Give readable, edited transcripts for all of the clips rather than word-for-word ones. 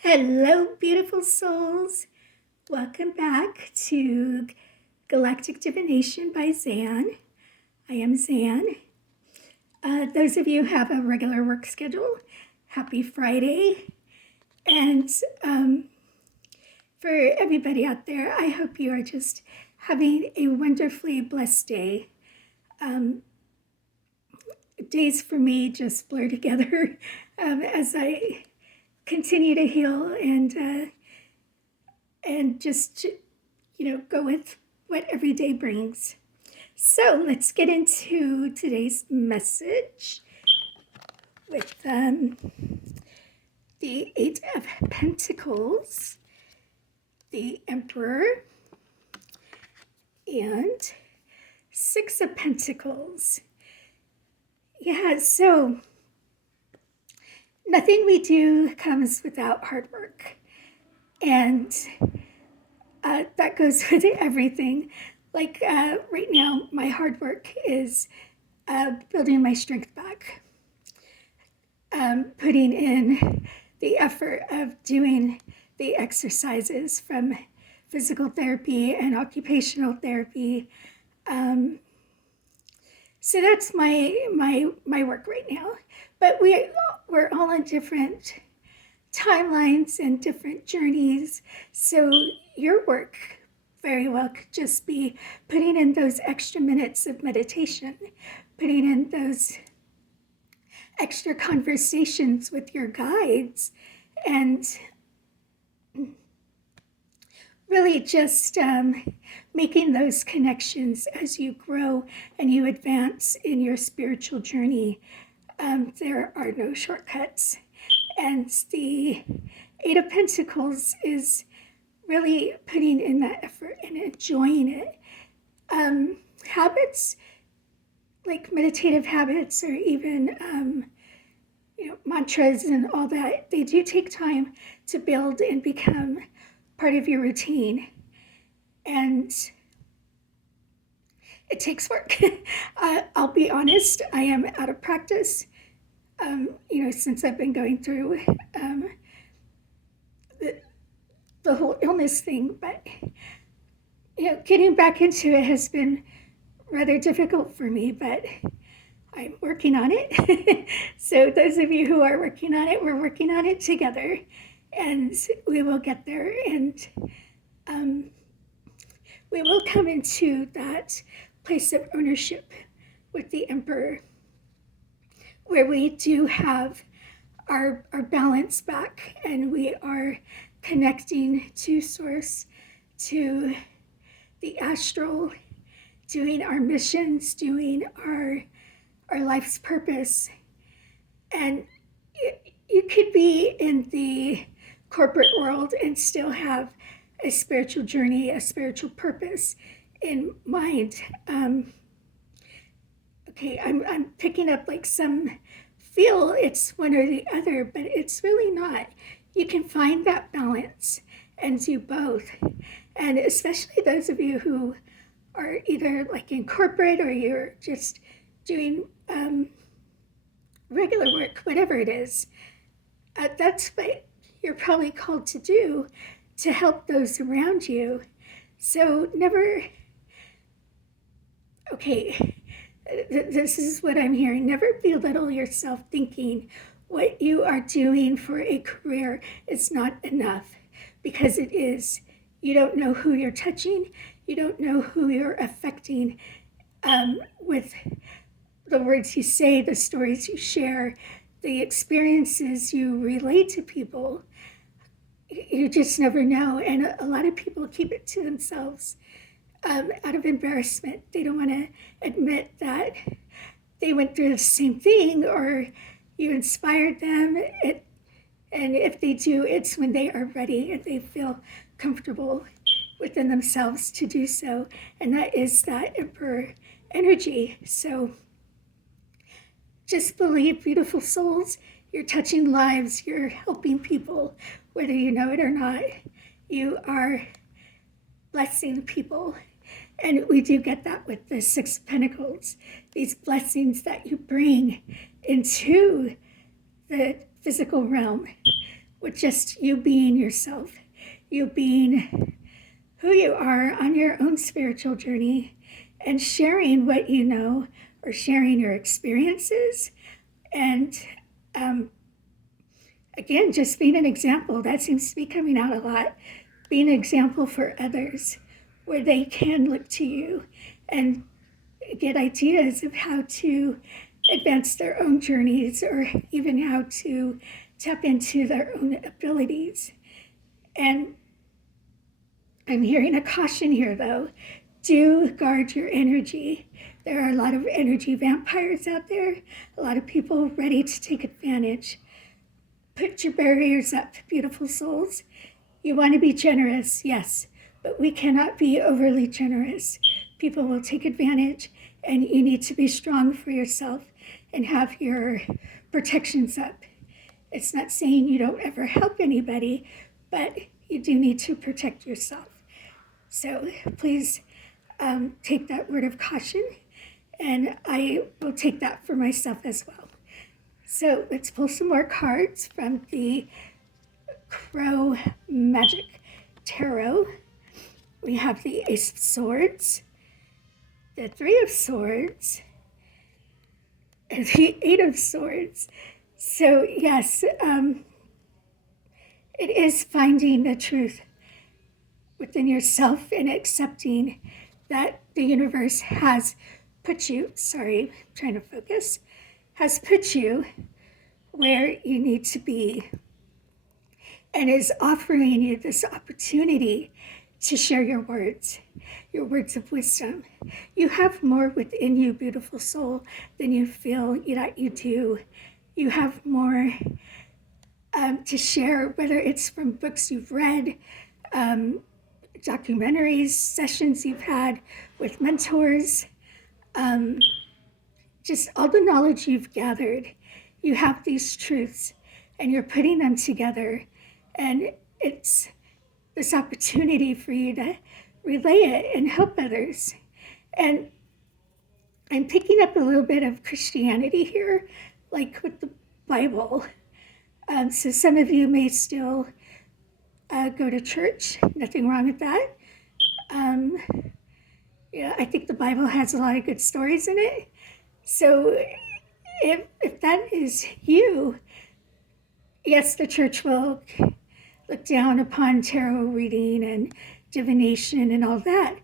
Hello, beautiful souls. Welcome back to Galactic Divination by Zan. I am Zan. Those of you who have a regular work schedule, happy Friday. And for everybody out there, I hope you are just having a wonderfully blessed day. Days for me just blur together as I continue to heal and just go with what every day brings. So let's get into today's message with the Eight of Pentacles, the Emperor, and Six of Pentacles. Yeah, so nothing we do comes without hard work. And that goes with everything. Like right now, my hard work is building my strength back, putting in the effort of doing the exercises from physical therapy and occupational therapy. So that's my work right now. But we're all on different timelines and different journeys. So your work very well could just be putting in those extra minutes of meditation, putting in those extra conversations with your guides, and really just making those connections as you grow and you advance in your spiritual journey. There are no shortcuts. And the Eight of Pentacles is really putting in that effort and enjoying it. Habits, like meditative habits or even mantras and all that, they do take time to build and become part of your routine. And it takes work. I'll be honest, I am out of practice. Since I've been going through the whole illness thing, but getting back into it has been rather difficult for me, but I'm working on it. So those of you who are working on it, we're working on it together, and we will get there, and we will come into that place of ownership with the Emperor, where we do have our balance back and we are connecting to source, to the astral, doing our missions, doing our life's purpose. And you could be in the corporate world and still have a spiritual journey, a spiritual purpose in mind. Okay, I'm picking up like some feel it's one or the other, but it's really not. You can find that balance and do both. And especially those of you who are either like in corporate or you're just doing regular work, whatever it is, that's what you're probably called to do, to help those around you. So never, okay, this is what I'm hearing. Never belittle yourself thinking what you are doing for a career is not enough, because it is. You don't know who you're touching. You don't know who you're affecting with the words you say, the stories you share, the experiences you relate to people. You just never know. And a lot of people keep it to themselves. Out of embarrassment. They don't want to admit that they went through the same thing or you inspired them. And if they do, it's when they are ready and they feel comfortable within themselves to do so. And that is that Emperor energy. So just believe, beautiful souls, you're touching lives, you're helping people, whether you know it or not. You are blessing people. And we do get that with the Six of Pentacles, these blessings that you bring into the physical realm with just you being yourself, you being who you are on your own spiritual journey, and sharing what you know or sharing your experiences. And again, just being an example. That seems to be coming out a lot. Being an example for others where they can look to you and get ideas of how to advance their own journeys or even how to tap into their own abilities. And I'm hearing a caution here, though. Do guard your energy. There are a lot of energy vampires out there, a lot of people ready to take advantage. Put your barriers up, beautiful souls. You want to be generous, yes, but we cannot be overly generous. People will take advantage, and you need to be strong for yourself and have your protections up. It's not saying you don't ever help anybody, but you do need to protect yourself. So please take that word of caution, and I will take that for myself as well. So let's pull some more cards from the Crow Magic Tarot. We have the Ace of Swords, the Three of Swords, and the Eight of Swords. So yes, it is finding the truth within yourself and accepting that the universe has put you, has put you where you need to be and is offering you this opportunity to share your words of wisdom. You have more within you, beautiful soul, than you feel that you do. You have more to share, whether it's from books you've read, documentaries, sessions you've had with mentors, just all the knowledge you've gathered. You have these truths and you're putting them together, and it's this opportunity for you to relay it and help others. And I'm picking up a little bit of Christianity here, like with the Bible. So some of you may still go to church. Nothing wrong with that. I think the Bible has a lot of good stories in it. So if that is you, yes, the church will look down upon tarot reading and divination and all that.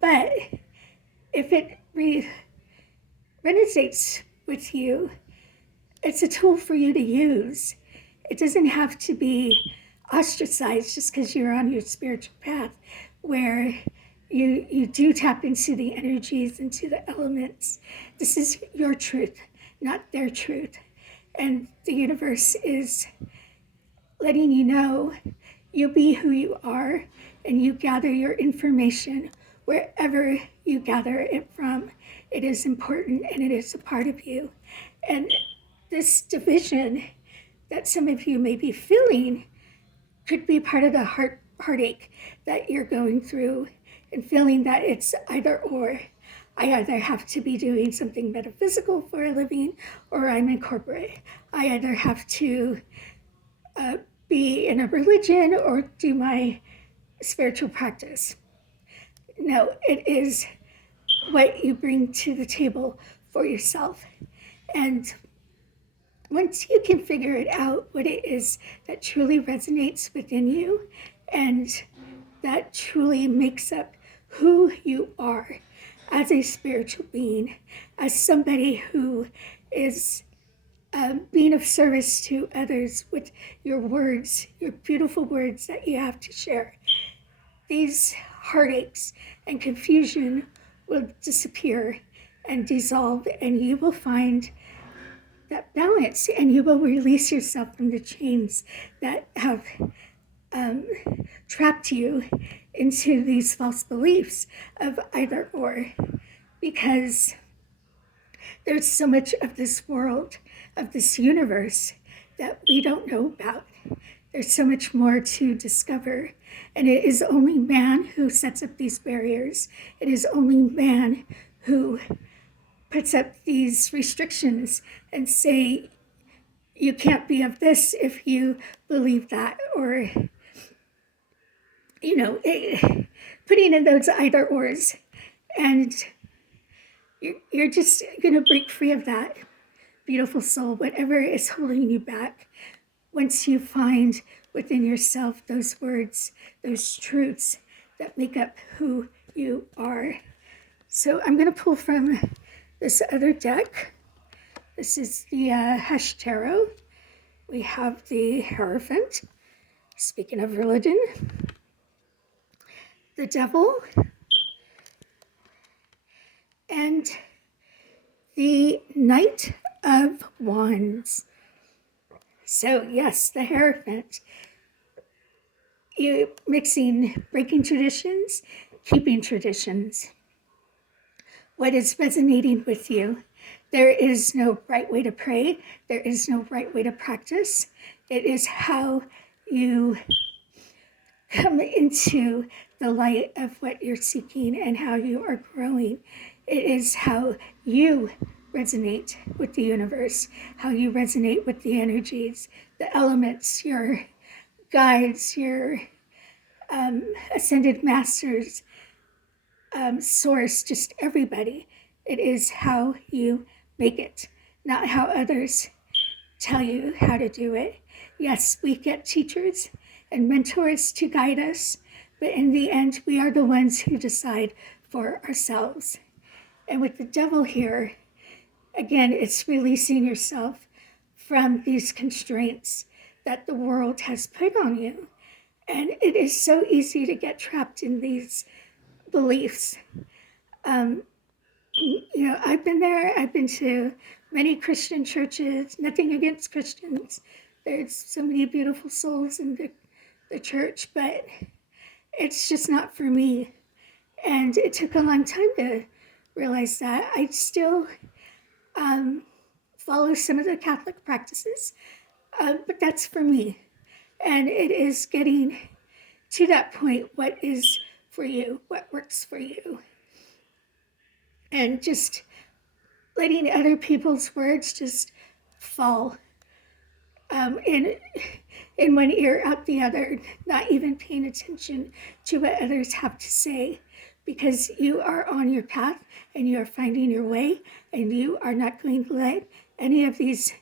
But if it resonates with you, it's a tool for you to use. It doesn't have to be ostracized just because you're on your spiritual path, where you do tap into the energies, into the elements. This is your truth, not their truth. And the universe is letting you know you be who you are, and you gather your information wherever you gather it from. It is important, and it is a part of you. And this division that some of you may be feeling could be part of the heartache that you're going through, and feeling that it's either or. I either have to be doing something metaphysical for a living, or I'm in corporate. I either have to be in a religion or do my spiritual practice. No, it is what you bring to the table for yourself. And once you can figure it out, what it is that truly resonates within you and that truly makes up who you are as a spiritual being, as somebody who is being of service to others with your words, your beautiful words that you have to share, these heartaches and confusion will disappear and dissolve, and you will find that balance, and you will release yourself from the chains that have trapped you into these false beliefs of either or, because there's so much of this world, of this universe, that we don't know about. There's so much more to discover, and it is only man who sets up these barriers. It is only man who puts up these restrictions and say, you can't be of this if you believe that, or, putting in those either ors. And you're just going to break free of that, beautiful soul, whatever is holding you back. Once you find within yourself those words, those truths that make up who you are. So I'm going to pull from this other deck. This is the Hesh Tarot. We have the Hierophant, speaking of religion, the Devil, and the Knight of Wands. So yes, the Hierophant. You mixing breaking traditions, keeping traditions. What is resonating with you? There is no right way to pray. There is no right way to practice. It is how you come into the light of what you're seeking and how you are growing. It is how you resonate with the universe, how you resonate with the energies, the elements, your guides, your ascended masters, source, just everybody. It is how you make it, not how others tell you how to do it. Yes, we get teachers and mentors to guide us, but in the end, we are the ones who decide for ourselves. And with the Devil here, again, it's releasing yourself from these constraints that the world has put on you. And it is so easy to get trapped in these beliefs. I've been there. I've been to many Christian churches. Nothing against Christians. There's so many beautiful souls in the church, but it's just not for me. And it took a long time to realize that. I still follow some of the Catholic practices, but that's for me. And it is getting to that point, what is for you, what works for you. And just letting other people's words just fall in one ear, out the other, not even paying attention to what others have to say, because you are on your path and you are finding your way, and you are not going to let any of these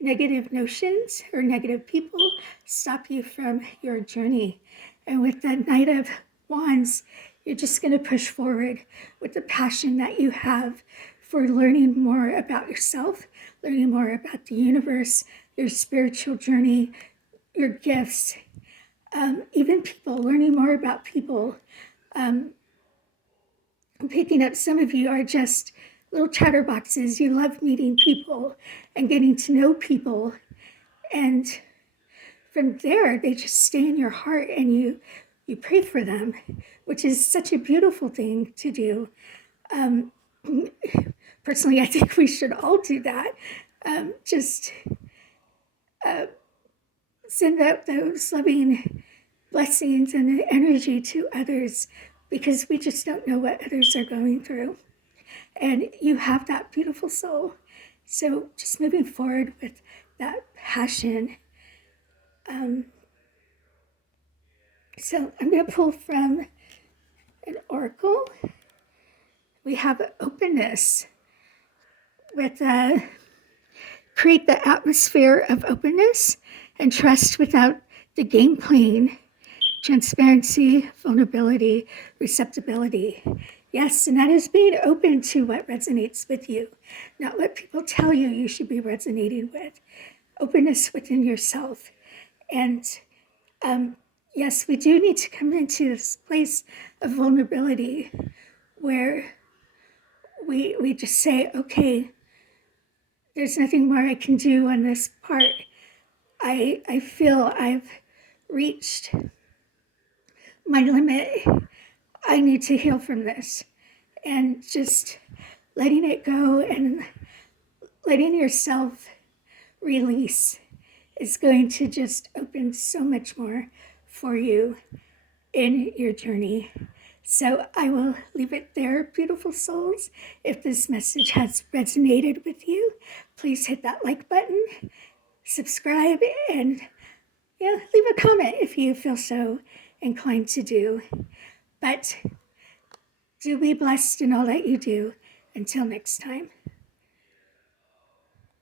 negative notions or negative people stop you from your journey. And with the Knight of Wands, you're just going to push forward with the passion that you have for learning more about yourself, learning more about the universe, your spiritual journey, your gifts, even people, learning more about people. I'm picking up some of you are just little chatterboxes. You love meeting people and getting to know people. And from there, they just stay in your heart and you pray for them, which is such a beautiful thing to do. Personally, I think we should all do that. Just send out those loving blessings and energy to others, because we just don't know what others are going through. And you have that beautiful soul. So just moving forward with that passion. So I'm going to pull from an oracle. We have openness with create the atmosphere of openness and trust without the game playing, transparency, vulnerability, receptibility. Yes, and that is being open to what resonates with you, not what people tell you you should be resonating with. Openness within yourself. And yes, we do need to come into this place of vulnerability where we just say, okay, there's nothing more I can do on this part. I feel I've reached my limit. I need to heal from this. And just letting it go and letting yourself release is going to just open so much more for you in your journey. So I will leave it there, beautiful souls. If this message has resonated with you, please hit that like button subscribe, and leave a comment if you feel so inclined to do. But do be blessed in all that you do. Until next time.